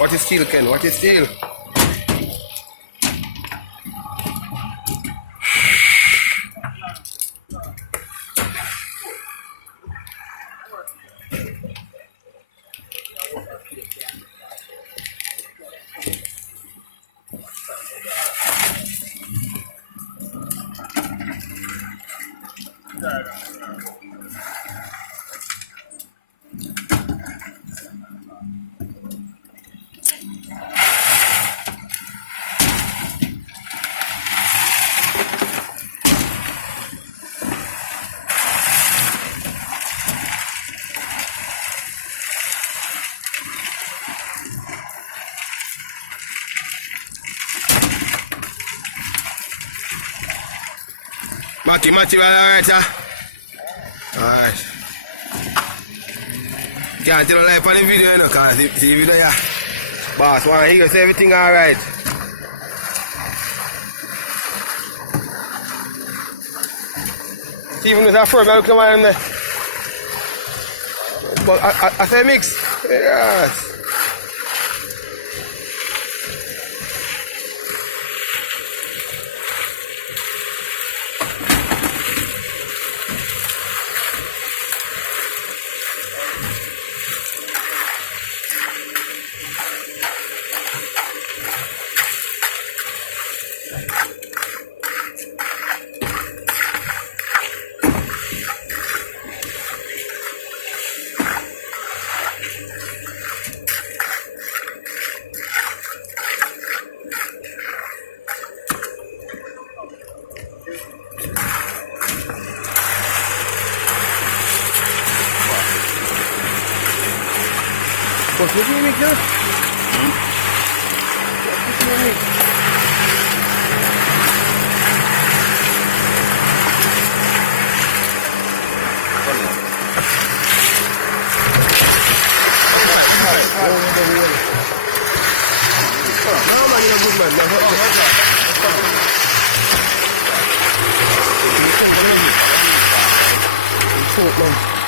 Watch his steel, Ken. Watch his steel. Matty, well, alright, sir? Alright. Can't tell a lie on the video, you know, can't see the video, yeah. Boss, want to hear say everything alright. See, even with that firm, I'll come on there. But I say mix. Yes. What's the name again? What's the name? No man, you're a good man. Man.